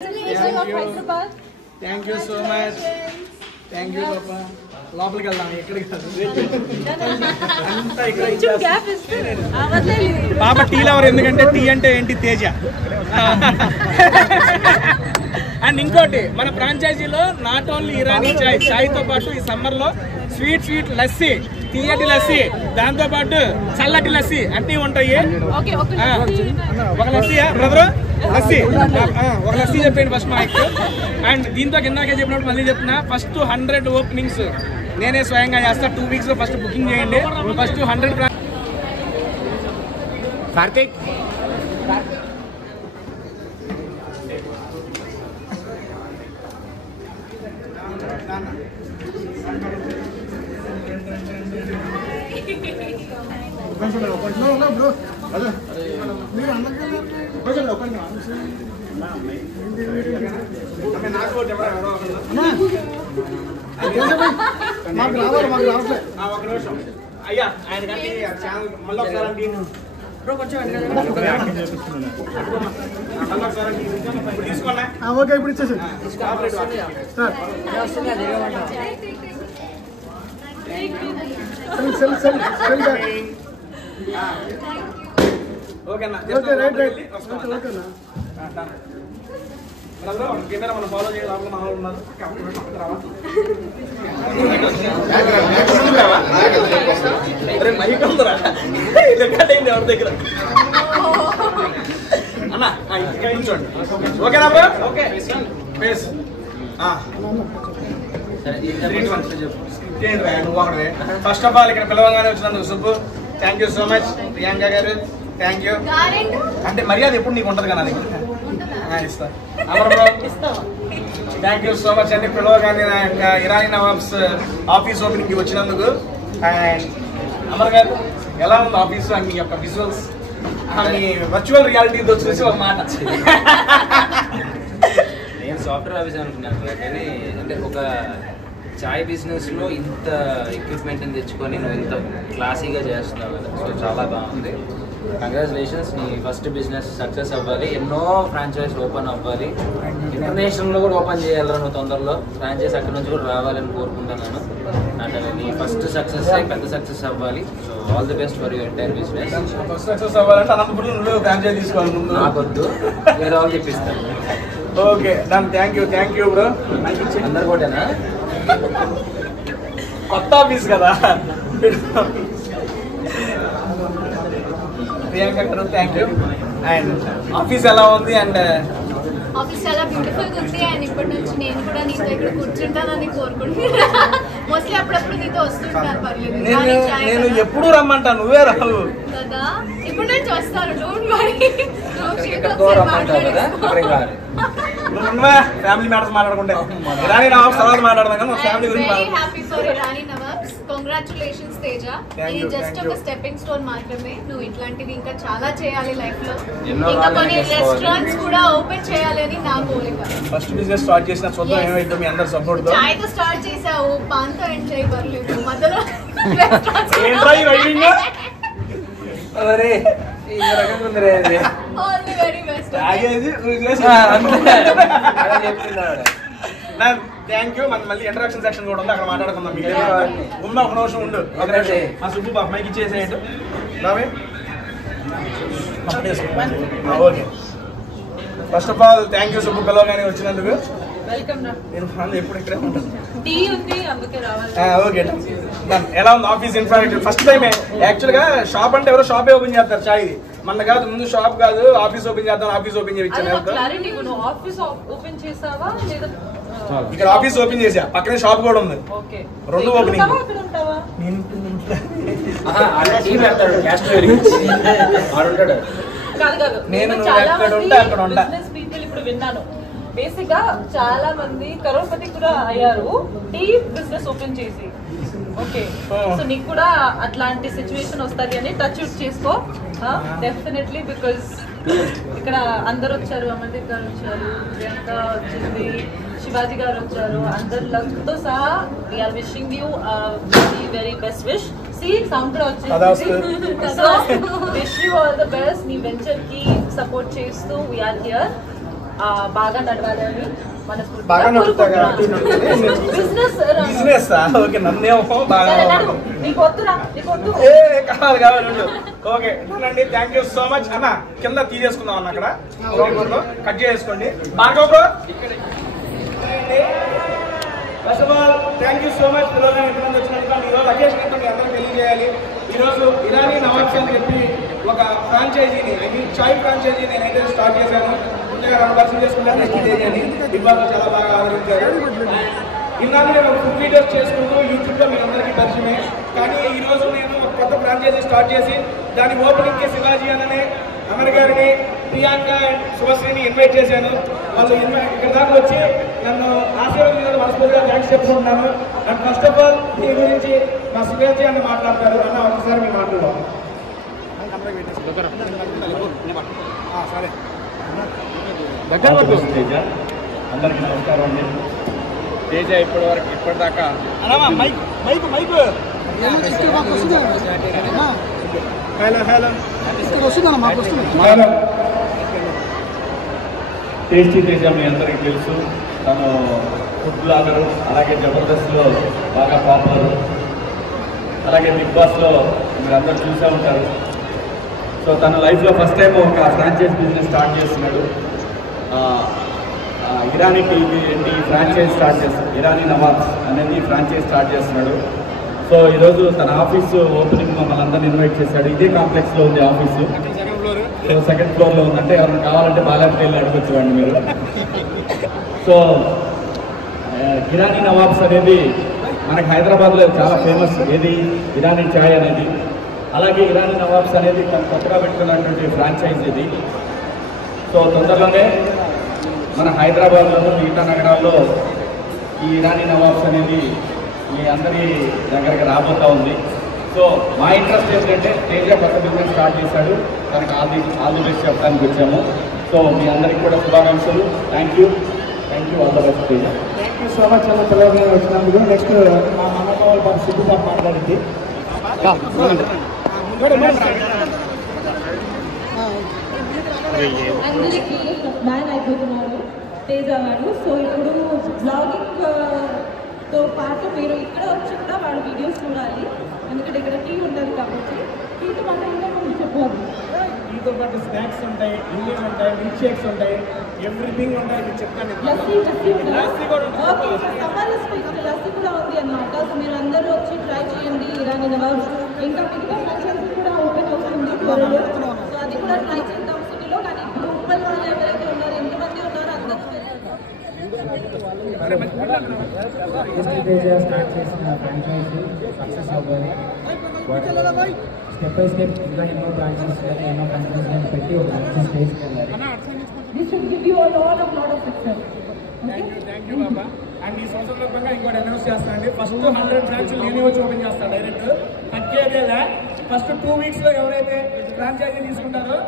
Thank you so much. Thank you, Papa. లోపలికి వెళ్దాం ఎక్కడికి పాప టీ లవర్ ఎందుకంటే టీ అంటే ఏంటి తేజ అండ్ ఇంకోటి మన ఫ్రాంచైజీలో నాట్ ఓన్లీ ఇరానీ చాయ్ చాయ్తో పాటు ఈ సమ్మర్లో స్వీట్ లస్సీ తీయటి లస్సీ దాంతో పాటు చల్లటి లస్సీ అన్నీ ఉంటాయి. ఒక లస్సీయా బ్రదరు లస్సీ ఒక లస్సీ చెప్పండి ఫస్ట్ మైక్. అండ్ దీంతో కిందకే చెప్పినప్పుడు మళ్ళీ చెప్తున్నా ఫస్ట్ 100 ఓపెనింగ్స్ నేనే స్వయంగా చేస్తా. 2 వీక్స్ లో ఫస్ట్ బుకింగ్ చేయండి. ఫస్ట్ 100 కార్తిక్ అయ్యా ఆయన కానీ ఛానల్ మళ్ళీ ఒకసారి తీసుకోండి. ఓకే ఇప్పుడు ఇచ్చేసి ఓకేనా కెమెరా మనం ఫాలో చేయాలి మామూలు ఉన్నారు ఎవరి దగ్గర అన్నా చూడండి ఓకేనా bro okay first of all ఇక్కడ పిలవగానే వచ్చినందుకు Subbu thank you so much. Priyanka గారు థ్యాంక్ యూ. అంటే మర్యాద ఎప్పుడు నీకు ఉంటుంది కదా ఇస్తా Amar bro thank you so much అండి. పిలవగానే ఇరానీ నవాబ్స్ ఆఫీస్ ఓపెనింగ్ కి వచ్చినందుకు. అండ్ అమర్ గారు ఎలా ఉంది ఆఫీసు అండ్ మీ యొక్క విజువల్స్ మీ వర్చువల్ రియాలిటీతో చూసి ఒక మాట. నేను సాఫ్ట్వేర్ ఆఫీస్ అనుకున్నాను కానీ అంటే ఒక చాయ్ బిజినెస్లో ఇంత ఎక్విప్మెంట్ని తెచ్చుకొని నువ్వు ఇంత క్లాసీగా చేస్తున్నావు కదా, సో చాలా బాగుంది. కంగ్రాచులేషన్స్, నీ ఫస్ట్ బిజినెస్ సక్సెస్ అవ్వాలి, ఎన్నో ఫ్రాంచైజ్ ఓపెన్ అవ్వాలి, ఇంటర్నేషనల్లో కూడా ఓపెన్ చేయాలి నువ్వు తొందరలో. ఫ్రాంచైజ్ అక్కడ నుంచి కూడా రావాలని కోరుకుంటున్నాను. అంటే నీ ఫస్ట్ సక్సెస్ పెద్ద సక్సెస్ అవ్వాలి. So all the best for your entire business. First success అవ్వాలంటే అనంతపురం నువ్వు ఫ్రాంచైజ్ తీసుకోవాలి ముందు. నాకొద్దు, వేరే వాళ్ళు తెప్పిస్తాను. Okay done. Thank you bro. అందరు కూడానా కొత్త ఆఫీస్ కదా. ప్రియాంక గారు థ్యాంక్ యూ. అండ్ ఆఫీస్ ఎలా ఉంది? అండ్ ఆఫీస్ చాలా బ్యూటిఫుల్ గా ఉంది. అండ్ ఇప్పటి నుంచి నేను కూడా నీతో ఇక్కడ కూర్చుంటానని కోరుకుంటున్నాను. మోస్ట్లీ అప్పుడప్పుడు నీతో వస్తుంటాను, పర్లేదు. నేను ఎప్పుడు రమ్మంటాను, నువ్వే రావు కదా. ఇప్పటి నుంచి వస్తాను, డోంట్ వరీ. ఫ్యామిలీ మ్యాటర్స్ మాట్లాడుకుంటే ఇరానీ నవాబ్స్ తర్వాత మాట్లాడదాం కదా ఫ్యామిలీ గురించి. Very happy for Irani nawabs. Congratulations Teja. ఇది జస్ట్ ఒక స్టెప్పింగ్ స్టోన్ మాత్రమే. నువ్వు ఇట్లాంటివి ఇంకా చాలా చేయాలి లైఫ్ లో. ఇంకా కొన్ని రెస్టారెంట్స్ కూడా ఓపెన్ చేయాలి అని నా కోరిక. ఫస్ట్ బిజినెస్ స్టార్ట్ చేసిన చూద్దాం ఏమైందో మీ అందరి సపోర్ట్ తో. చాయ్ తో స్టార్ట్ చేసావు, పాన్ తో ఎండ్ చేయి, పర్లేదు. మధ్యలో అరే ఈ రకంగా ఉంది రే. All the very best. Thank you. మన మళ్ళీ ఇంట్రడక్షన్ సెక్షన్ కూడా ఉంది, అక్కడ మాట్లాడుకుందాం. మీకు ఉన్న ఒక నిమిషం ఉండు. ఒక నిమిషం ఆ సుబ్బు బాబు మైకి ఇచ్చేసేయటు. Okay first of all thank you Subbu పిలవగానే వచ్చినందుకు. నేను ఎప్పుడు ఇక్కడే ఉంటాను. ఓకే ఎలా ఉంది ఆఫీస్? ఇన్ఫ్రాస్ట్రక్చర్ ఫస్ట్ టైమే యాక్చువల్గా షాప్ అంటే ఎవరో షాపే ఓపెన్ చేస్తారు చాయ్. మన కాదు, ముందు షాప్ కాదు ఆఫీస్ ఓపెన్ చేద్దాం, ఆఫీస్ ఓపెన్ చేయించాను. ఇక్కడ ఆఫీస్ ఓపెన్ చేసా, పక్కనే షాప్ కూడా ఉంది, రెండు ఓపెనింగ్. నేను ఎక్కడ ఉంటే అక్కడ ఉంటా. బేసిక్ గా చాలా మంది కరోడ్పతి కూడా అయ్యారు టీ బిజినెస్ ఓపెన్ చేసి. ఓకే సో నీకు కూడా అట్లాంటి సిచ్యువేషన్ వస్తుంది అని టచ్ వుడ్ చేసుకో డెఫినెట్లీ. బికాజ్ ఇక్కడ అందరు వచ్చారు, అమర్దీప్ గారు వచ్చారు, ప్రియాంక వచ్చింది, శివాజీ గారు వచ్చారు, అందరు లక్ తో సహా we are wishing you very very best wish. సి సౌండ్ కూడా వచ్చింది. So wish you all the best. నీ వెంచర్ కి సపోర్ట్ చేస్తూ వీఆర్ హియర్. బాగా నడవాలి అని బాగా నడుపుతాగా బిజినెస్ ఓకే నన్నేమో బాగా నీకు వద్దురా నీకు వద్దు కావాలి కావాలి ఓకే అండి థ్యాంక్ యూ సో మచ్ అన్న కింద తీసేసుకుందాం అన్న అక్కడ కట్ చేసుకోండి బాగా first of all thank you so much పిల్లలు ఎంతమంది వచ్చినందుకు ఈరోజు అకేషన్ ఏంటో మీ అందరూ తెలియజేయాలి. ఈరోజు ఇరానీ నవాబ్స్ అని చెప్పి ఒక ఫ్రాంచైజీని చాయ్ ఫ్రాంచైజీ నేనైతే స్టార్ట్ చేశాను. ముందుగా 2% చేసుకుంటాను నెక్స్ట్ అని ఇబ్బంది చాలా బాగా ఆదరించారు. ఇన్నాళ్ళు నేను ఫుడ్ వీడియోస్ చేసుకుంటూ యూట్యూబ్లో మీ అందరికీ పరిచయమే. కానీ ఈరోజు నేను ఒక కొత్త ఫ్రాంచైజీ స్టార్ట్ చేసి దాని ఓపెనింగ్కి శివాజీ అన్ననే అమర్ గారిని ప్రియాంక అండ్ శుభశ్రీని ఇన్వైట్ చేశాను. వాళ్ళు ఇక్కడ దాకా వచ్చి నన్ను ఆశీర్వదించడం మనస్ఫూర్తిగా థ్యాంక్స్ చెప్పుకుంటున్నాను. అండ్ ఫస్ట్ ఆఫ్ ఆల్ దీని గురించి మా శివాజీ అని మాట్లాడతారు అన్న ఒకసారి మీ మాట్లాడదాం. అందరికీ నమస్కారం అండి. తేజ ఇప్పటిదాకా టేస్టీ తేజ మీ అందరికీ తెలుసు. తను ఫుడ్ బ్లాగరు, అలాగే జబర్దస్త్లో బాగా పాపులర్, అలాగే బిగ్ బాస్లో మీరు అందరూ చూసే ఉంటారు. సో తన లైఫ్లో ఫస్ట్ టైం ఒక ఫ్రాంచైజ్ బిజినెస్ స్టార్ట్ చేస్తున్నాడు. ఇరానీ టీవీ ఫ్రాంచైజ్ స్టార్ట్ చేస్తాడు. ఇరానీ నవాబ్స్ అనేది ఫ్రాంచైజ్ స్టార్ట్ చేస్తున్నాడు. సో ఈరోజు తన ఆఫీసు ఓపెనింగ్ మమ్మల్ని అందరినీ ఇన్వైట్ చేశాడు. ఇదే కాంప్లెక్స్లో ఉంది ఆఫీసు. సో సెకండ్ ఫ్లోర్లో ఉందంటే ఎవరైనా కావాలంటే బాలాపూర్ వెళ్ళి అడగొచ్చుకోండి మీరు. సో ఇరానీ నవాబ్స్ అనేది మనకి హైదరాబాద్లో చాలా ఫేమస్. ఏది ఇరానీ చాయ్ అనేది. అలాగే ఇరానీ నవాబ్స్ అనేది కొత్తగా పెట్టుకున్నటువంటి ఫ్రాంచైజ్ ఇది. సో తొందరలోనే మన హైదరాబాద్లోనూ మిగతా నగరాల్లో ఈ ఇరానీ నవాబ్స్ అనేది మీ అందరి దగ్గరికి రాబోతూ ఉంది. సో మా ఇంట్రెస్ట్ ఏంటంటే తేజ కొత్త బిజినెస్ స్టార్ట్ చేశాడు. తనకు ఆల్ ది బెస్ట్ చెప్పడానికి వచ్చాము. సో మీ అందరికీ కూడా శుభాకాంక్షలు. Thank you all the best Teja. Thank you so much అన్న పిల్లలు వచ్చినందుకు. నెక్స్ట్ మా అమ్మమ్మ వాళ్ళ సిద్ధు పాప మాట్లాడింది. అందరికీ బ్యాన్ అయిపోతున్నారు తేజ గారు. సో ఇప్పుడు బ్లాగింగ్ తో పాటు మీరు ఇక్కడ వచ్చి కూడా వాళ్ళ వీడియోస్ చూడాలి. ఎందుకంటే ఇక్కడ టీ ఉంటుంది కాబట్టి టీతో పాటు ఇంకా మనం చెప్పాలి. టీతో పాటు స్నాక్స్ ఉంటాయి, ఇల్లీలు ఉంటాయి, మిల్క్ షేక్స్ ఉంటాయి, ఎవ్రీథింగ్ ఉంటాయి. మీకు చెప్తాను. Lassi okay, summer special lassi కూడా ఉంది అన్నమాట. సో మీరు అందరూ వచ్చి ట్రై చేయండి ఇరానీ నవాబ్స్. ఇంకా మిగతా ఫ్రాంచైజీ కూడా ఓపెన్ అవుతుంది త్వరలో. సో అది కూడా ట్రై చేద్దాం సిటీలో. కానీ ఇప్పుడు ఉప్పల్ వాళ్ళు ఎవరైతే ఉన్నారో ఎంతమంది ఉన్నారో అందరూ స్టార్ట్ చేసిన ఫ్రాంచైజీ సక్సెస్ అవ్వాలి. స్టెప్ బై స్టెప్ ఇంకా ఎన్నో బ్రాంచెస్ ఎన్నో కంట్రీస్ పెట్టి ఒక మంచి స్టేజ్కి వెళ్ళాలి. This will give you a lot of success. Thank you Baba. And ఈ సందర్భంగా ఇంకోటి అనౌన్స్ చేస్తానండి. ఫస్ట్ 100 బ్రాంచ్లు నేనే వచ్చి ఓపెన్ చేస్తాను డైరెక్ట్. తగ్గేదేలా ఫస్ట్ 2 వీక్స్లో ఎవరైతే ఫ్రాంచైజీ తీసుకుంటారో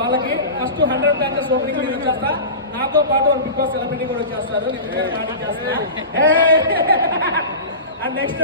వాళ్ళకి ఫస్ట్ 100 బ్రాంచెస్ ఓపెనింగ్ నేను వచ్చేస్తా. నాతో పాటు వాళ్ళు బిగ్ బాస్ సెలబ్రిటీ కూడా వచ్చేస్తారు. నేను చేస్తా. And next